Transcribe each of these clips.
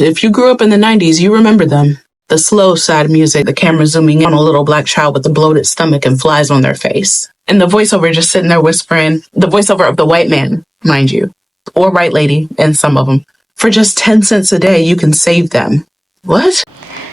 If you grew up in the 90s, you remember them. The slow side music, the camera zooming in on a little black child with a bloated stomach and flies on their face. And the voiceover just sitting there whispering, the voiceover of the white man, mind you, or white lady, and some of them. For just 10 cents a day, you can save them. What?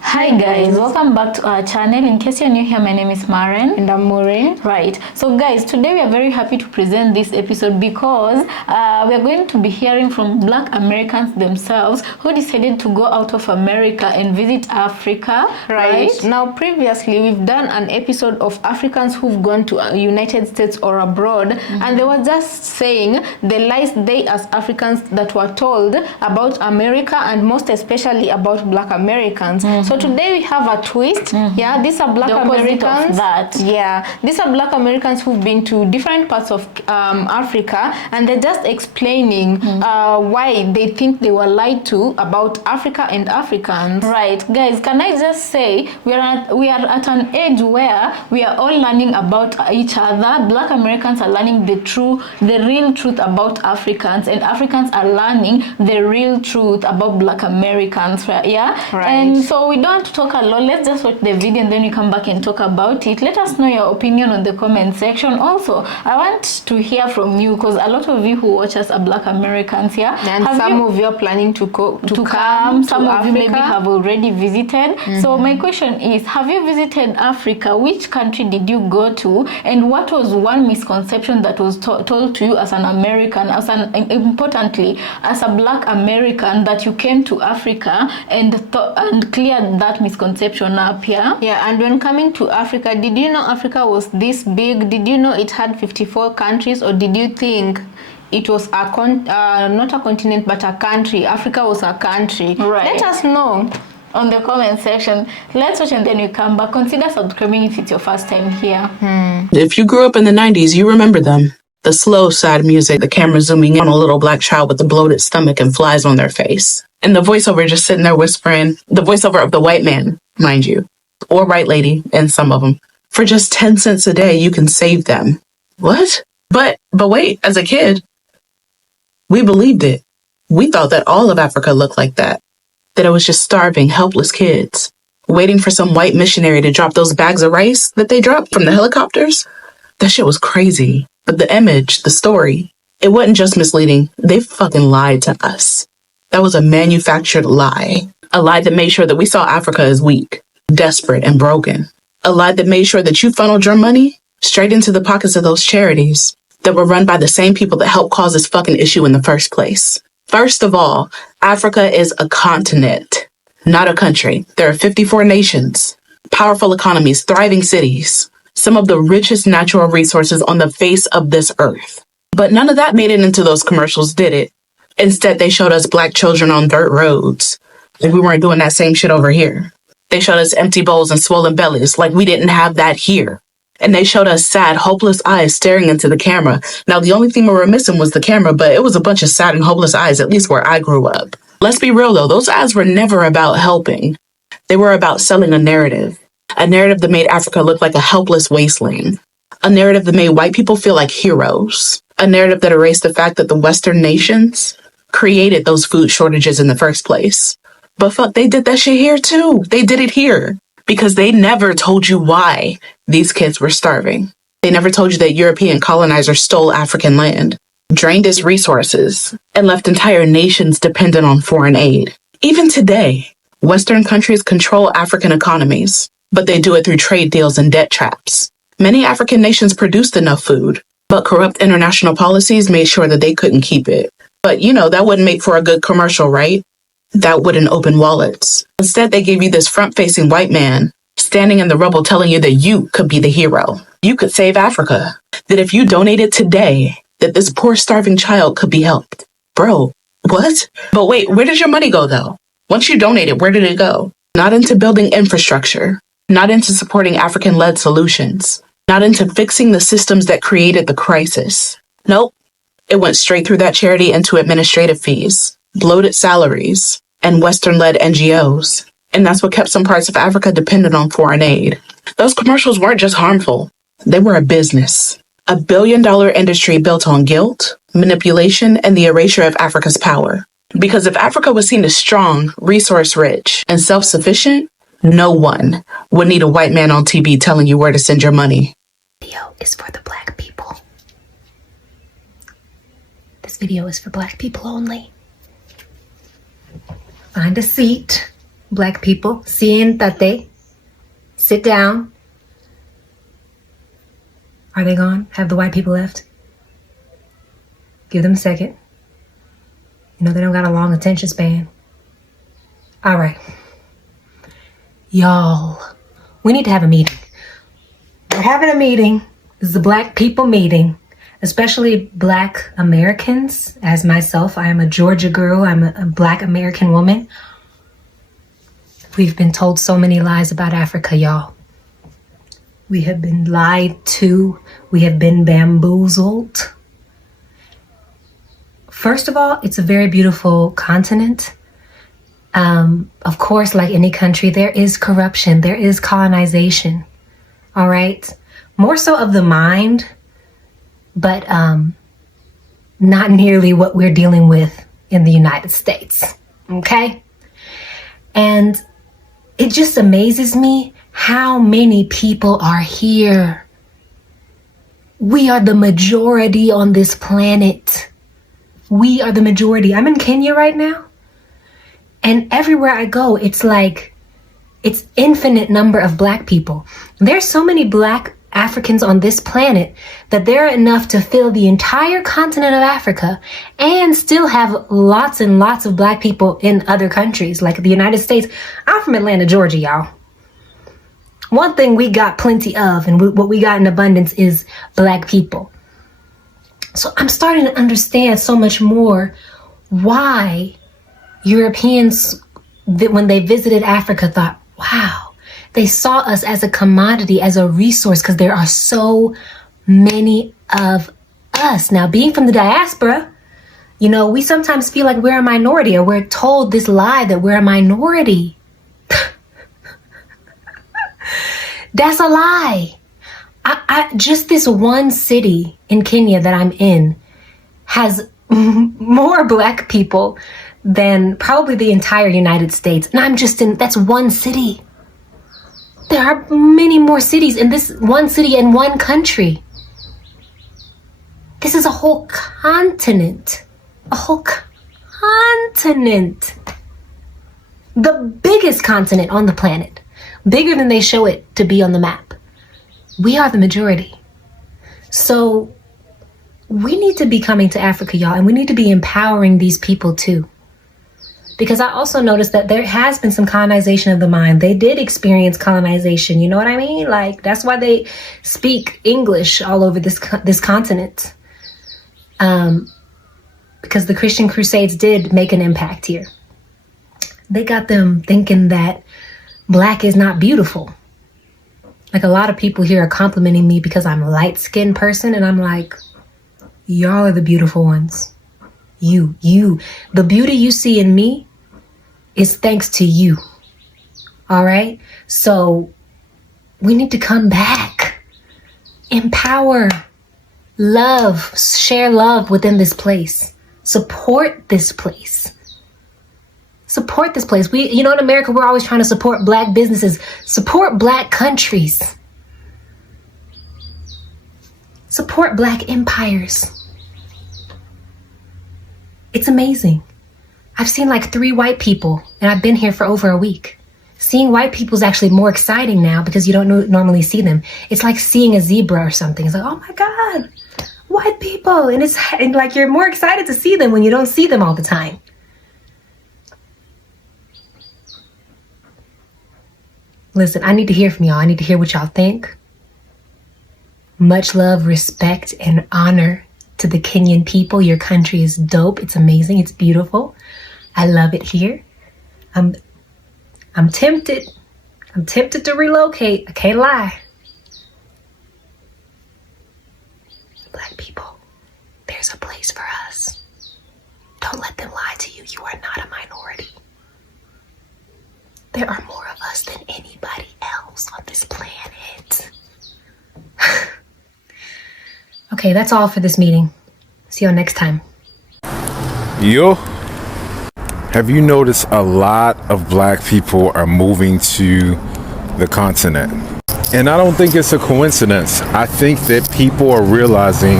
Hi guys, welcome back to our channel. In case you're new here, my name is Maren. And I'm Maureen. Right, so guys, today we are very happy to present this episode because we are going to be hearing from Black Americans themselves who decided to go out of America and visit Africa. Right? Now, previously we've done an episode of Africans who've gone to United States or abroad, and they were just saying the lies they as Africans that were told about America and most especially about Black Americans. So today we have a twist. Yeah, these are Black Americans. These are Black Americans who've been to different parts of Africa, and they're just explaining why they think they were lied to about Africa and Africans. Right, guys, can I just say we are at an age where we are all learning about each other. Black Americans are learning the real truth about Africans, and Africans are learning the real truth about Black Americans. Yeah, and so we don't want to talk a lot. Let's just watch the video and then we come back and talk about it. Let us know your opinion on the comment section. Also, I want to hear from you because a lot of you who watch us are Black Americans here. And some of you are planning to come. Some of you maybe have already visited. So my question is, have you visited Africa? Which country did you go to? And what was one misconception that was told to you as an American, importantly, as a Black American, that you came to Africa and cleared that misconception up here? Yeah, and when coming to Africa, did you know Africa was this big? Did you know it had 54 countries, or did you think it was not a continent but a country? Africa was a country. Right. Let us know on the comment section. Let's watch and then we come back. Consider subscribing if it's your first time here. If you grew up in the 90s, you remember them. The slow side music, the camera zooming in on a little black child with a bloated stomach and flies on their face. And the voiceover just sitting there whispering, the voiceover of the white man, mind you, or white lady, and some of them. For just 10 cents a day, you can save them. What? But wait, as a kid, we believed it. We thought that all of Africa looked like that it was just starving, helpless kids, waiting for some white missionary to drop those bags of rice that they dropped from the helicopters. That shit was crazy. But the image, the story, it wasn't just misleading. They fucking lied to us. That was a manufactured lie. A lie that made sure that we saw Africa as weak, desperate, and broken. A lie that made sure that you funneled your money straight into the pockets of those charities that were run by the same people that helped cause this fucking issue in the first place. First of all, Africa is a continent, not a country. There are 54 nations, powerful economies, thriving cities, some of the richest natural resources on the face of this earth. But none of that made it into those commercials, did it? Instead, they showed us Black children on dirt roads, like we weren't doing that same shit over here. They showed us empty bowls and swollen bellies, like we didn't have that here. And they showed us sad, hopeless eyes staring into the camera. Now, the only thing we were missing was the camera, but it was a bunch of sad and hopeless eyes, at least where I grew up. Let's be real, though. Those ads were never about helping. They were about selling a narrative that made Africa look like a helpless wasteland, a narrative that made white people feel like heroes, a narrative that erased the fact that the Western nations created those food shortages in the first place. But fuck, they did that shit here too. They did it here because they never told you why these kids were starving. They never told you that European colonizers stole African land, drained its resources, and left entire nations dependent on foreign aid. Even today, Western countries control African economies, but they do it through trade deals and debt traps. Many African nations produced enough food, but corrupt international policies made sure that they couldn't keep it. But that wouldn't make for a good commercial, right? That wouldn't open wallets. Instead, they gave you this front-facing white man standing in the rubble telling you that you could be the hero. You could save Africa. That if you donated today, that this poor starving child could be helped. Bro, what? But wait, where did your money go though? Once you donated, where did it go? Not into building infrastructure. Not into supporting African-led solutions. Not into fixing the systems that created the crisis. Nope. It went straight through that charity into administrative fees, bloated salaries, and Western-led NGOs. And that's what kept some parts of Africa dependent on foreign aid. Those commercials weren't just harmful. They were a business. A billion-dollar industry built on guilt, manipulation, and the erasure of Africa's power. Because if Africa was seen as strong, resource-rich, and self-sufficient, no one would need a white man on TV telling you where to send your money. This video is for the black people. This video is for black people only. Find a seat, black people. Siéntate. Sit down. Are they gone? Have the white people left? Give them a second. You know, they don't got a long attention span. All right. Y'all, we need to have a meeting. We're having a meeting. This is a black people meeting, especially black Americans. As myself, I am a Georgia girl. I'm a black American woman. We've been told so many lies about Africa, y'all. We have been lied to. We have been bamboozled. First of all, it's a very beautiful continent. Of course, like any country, there is corruption. There is colonization. All right. More so of the mind, but not nearly what we're dealing with in the United States. Okay. And it just amazes me how many people are here. We are the majority on this planet. We are the majority. I'm in Kenya right now. And everywhere I go, it's like, it's infinite number of black people. There's so many black Africans on this planet that there are enough to fill the entire continent of Africa and still have lots and lots of black people in other countries, like the United States. I'm from Atlanta, Georgia, y'all. One thing we got plenty of, and what we got in abundance, is black people. So I'm starting to understand so much more why Europeans, when they visited Africa, thought, wow, they saw us as a commodity, as a resource, because there are so many of us. Now, being from the diaspora, you know, we sometimes feel like we're a minority, or we're told this lie that we're a minority. That's a lie. Just this one city in Kenya that I'm in has more black people than probably the entire United States. And I'm just in, that's one city. There are many more cities in this one city in one country. This is a whole continent. A whole continent. The biggest continent on the planet. Bigger than they show it to be on the map. We are the majority. So we need to be coming to Africa, y'all, and we need to be empowering these people too. Because I also noticed that there has been some colonization of the mind. They did experience colonization, you know what I mean? Like, that's why they speak English all over this continent. Because the Christian Crusades did make an impact here. They got them thinking that black is not beautiful. Like, a lot of people here are complimenting me because I'm a light-skinned person, and I'm like, y'all are the beautiful ones. You. The beauty you see in me is thanks to you. All right? So we need to come back. Empower. Love. Share love within this place. Support this place. Support this place. You know, in America, we're always trying to support black businesses. Support black countries. Support black empires. It's amazing. I've seen like 3 white people, and I've been here for over a week. Seeing white people is actually more exciting now because you don't normally see them. It's like seeing a zebra or something. It's like, oh my God, white people. And like, you're more excited to see them when you don't see them all the time. Listen, I need to hear from y'all. I need to hear what y'all think. Much love, respect, and honor to the Kenyan people. Your country is dope. It's amazing. It's beautiful. I love it here. I'm tempted. I'm tempted to relocate. I can't lie. Black people, there's a place for us. Don't let them lie to you. You are not a minority. There are more of us than anybody else on this planet. Okay, that's all for this meeting. See y'all next time. Yo. have you noticed a lot of black people are moving to the continent? And I don't think it's a coincidence. I think that people are realizing,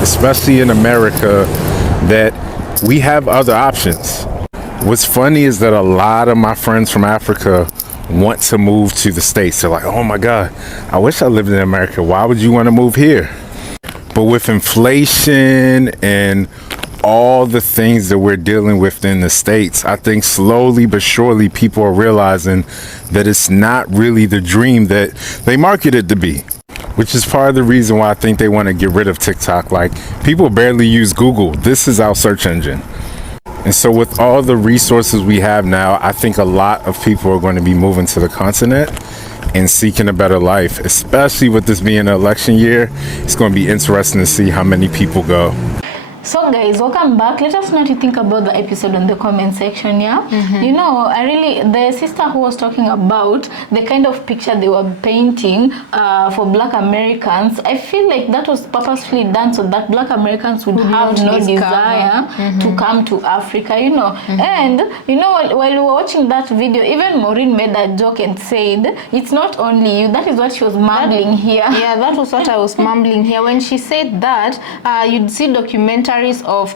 especially in America, that we have other options. What's funny is that a lot of my friends from Africa want to move to the States. They're like, oh my God, I wish I lived in America. Why would you want to move here? But with inflation and all the things that we're dealing with in the States, I think slowly but surely people are realizing that it's not really the dream that they market it to be, which is part of the reason why I think they want to get rid of TikTok. Like, people barely use Google. This is our search engine. And so with all the resources we have now, I think a lot of people are going to be moving to the continent and seeking a better life, especially with this being an election year. It's going to be interesting to see how many people go. So guys, welcome back. Let us know what you think about the episode in the comment section. Yeah, you know, the sister who was talking about the kind of picture they were painting for Black Americans, I feel like that was purposefully done so that Black Americans would have no desire to come to Africa, you know. And you know, while we were watching that video, even Maureen made a joke and said, it's not only you. That is what she was mumbling here. Yeah, that was what I was mumbling here. When she said that, you'd see documentaries of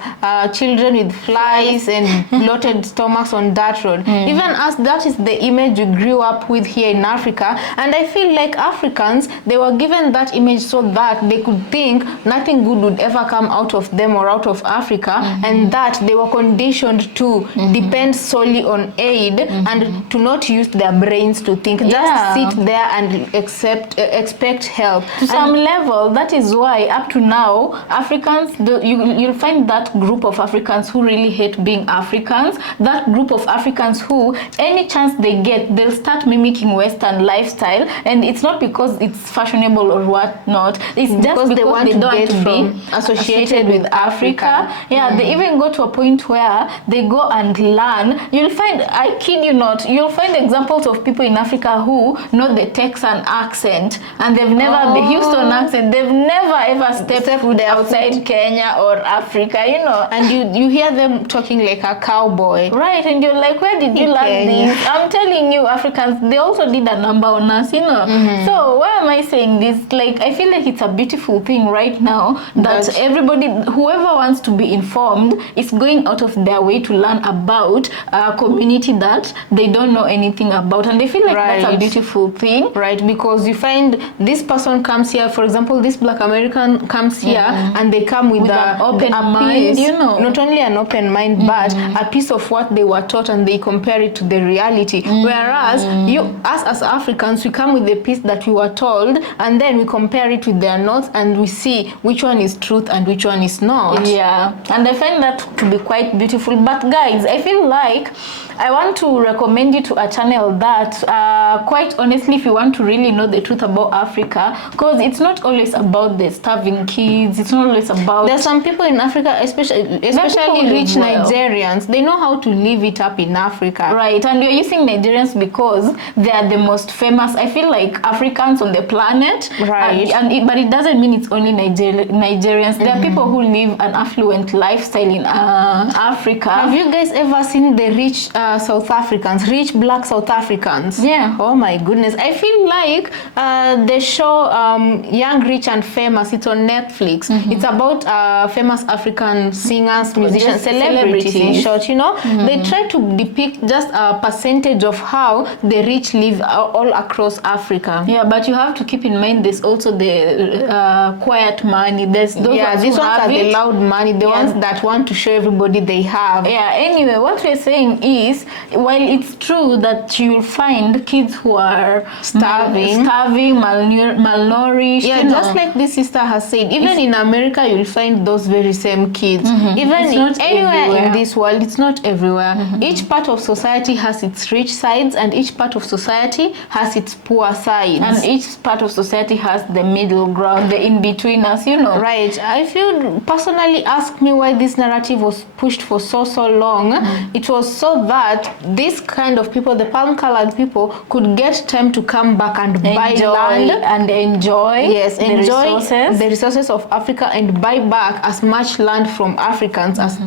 children with flies and bloated stomachs on that road. Even as that is the image we grew up with here in Africa, and I feel like Africans, they were given that image so that they could think nothing good would ever come out of them or out of Africa, and that they were conditioned to depend solely on aid and to not use their brains to think, just sit there and expect help. To some level, that is why up to now, Africans, you'll find that group of Africans who really hate being Africans, that group of Africans who, any chance they get, they'll start mimicking Western lifestyle, and it's not because it's fashionable or whatnot, it's just because they don't want to be associated with Africa. Yeah, they even go to a point where they go and learn. You'll find, I kid you not, you'll find examples of people in Africa who know the Texan accent, and they've never, the Houston accent, they've never ever stepped foot outside Kenya or Africa, you know. And you hear them talking like a cowboy. Right, and you're like, where did you learn this? I'm telling you, Africans, they also did a number on us, you know. So why am I saying this? Like, I feel like it's a beautiful thing right now that everybody, whoever wants to be informed, is going out of their way to learn about a community that they don't know anything about. And they feel like that's a beautiful thing. Right, because you find this person comes here, for example, this Black American comes here, and they come with an open mind, you know. Not only an open mind, but a piece of what they were taught, and they compare it to the reality. Whereas us as Africans, we come with the piece that we were told, and then we compare it with their notes, and we see which one is truth and which one is not. Yeah, and I find that to be quite beautiful. But guys, I feel like I want to recommend you to a channel that, quite honestly, if you want to really know the truth about Africa, because it's not always about the starving kids, it's not always about... There's some people in Africa, especially rich Nigerians, they know how to live it up in Africa. Right, and you're using Nigerians because they are the most famous, I feel like, Africans on the planet. Right. But it doesn't mean it's only Nigerians. There are people who live an affluent lifestyle in Africa. Have you guys ever seen the rich South Africans, rich Black South Africans? Yeah. Oh my goodness. I feel like the show Young, Rich and Famous, it's on Netflix. It's about famous African singers, musicians, celebrities in short, you know. They try to depict just a percentage of how the rich live all across Africa. Yeah, but you have to keep in mind there's also the quiet money. There's those these ones are the loud money, the ones that want to show everybody they have. Yeah, anyway, what we're saying is, while it's true that you'll find kids who are starving, malnourished. Yeah, just like this sister has said, even in America, you'll find those very same kids. Even anywhere in this world, it's not everywhere. Each part of society has its rich sides, and each part of society has its poor sides. And each part of society has the middle ground, the in-betweeners, you know. Right. I feel, personally, ask me why this narrative was pushed for so long. It was so that that this kind of people, the palm-colored people, could get time to come back and buy land and enjoy the resources of Africa and buy back as much land from Africans as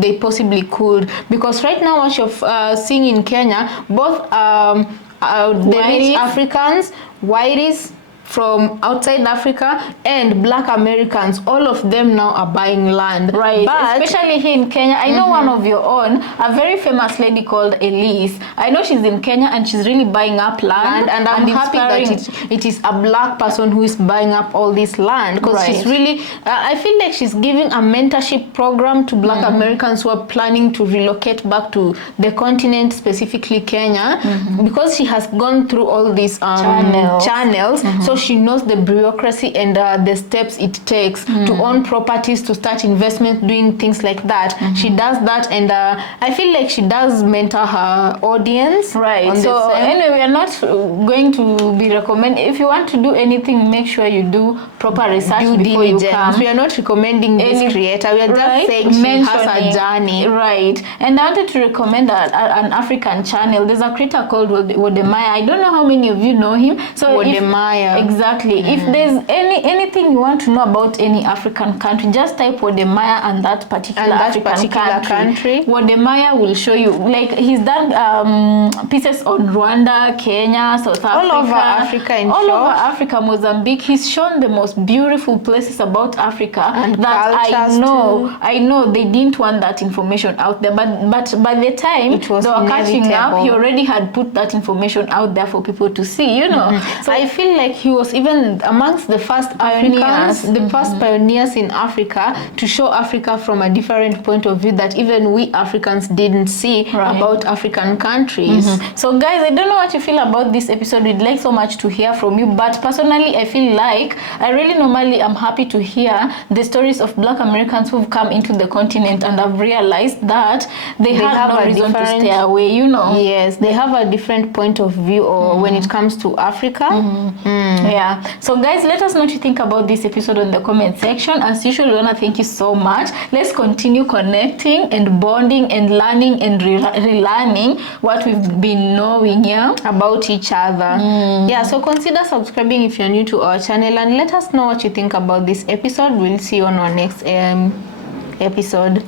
they possibly could. Because right now, what you're seeing in Kenya, both the rich Africans, whiteys from outside Africa, and Black Americans, all of them now are buying land. Right, but especially here in Kenya. I know one of your own, a very famous lady called Elise. I know she's in Kenya and she's really buying up land. And I'm happy that it is a Black person who is buying up all this land, because she's really, I feel like she's giving a mentorship program to Black Americans who are planning to relocate back to the continent, specifically Kenya, because she has gone through all these channels. So she knows the bureaucracy and the steps it takes to own properties, to start investment, doing things like that. She does that, and I feel like she does mentor her audience. Right. So anyway, we are not going to be recommending. If you want to do anything, make sure you do proper research before you come. We are not recommending this creator. We are just saying she has a journey. Right. And I wanted to recommend an African channel. There's a creator called Wodemaya. I don't know how many of you know him. So Wodemaya. Exactly. If there's anything you want to know about any African country, just type Wodemaya and that particular African country. Wodemaya will show you. Like, he's done pieces on Rwanda, Kenya, South Africa, all over Africa, all over Africa, Mozambique. He's shown the most beautiful places about Africa and that I know they didn't want that information out there. But by the time they were catching up, he already had put that information out there for people to see. You know. So I feel like he was even amongst the first Africans, the first pioneers in Africa, to show Africa from a different point of view that even we Africans didn't see about African countries. So guys, I don't know what you feel about this episode. We'd like so much to hear from you, but personally I feel like I really normally am happy to hear the stories of Black Americans who've come into the continent and have realized that they have no reason to stay away, you know. Yes, they have a different point of view when it comes to Africa. Yeah. So guys, let us know what you think about this episode in the comment section. As usual, we want to thank you so much. Let's continue connecting and bonding and learning and relearning what we've been knowing here about each other. Yeah, so consider subscribing if you're new to our channel, and let us know what you think about this episode. We'll see you on our next episode.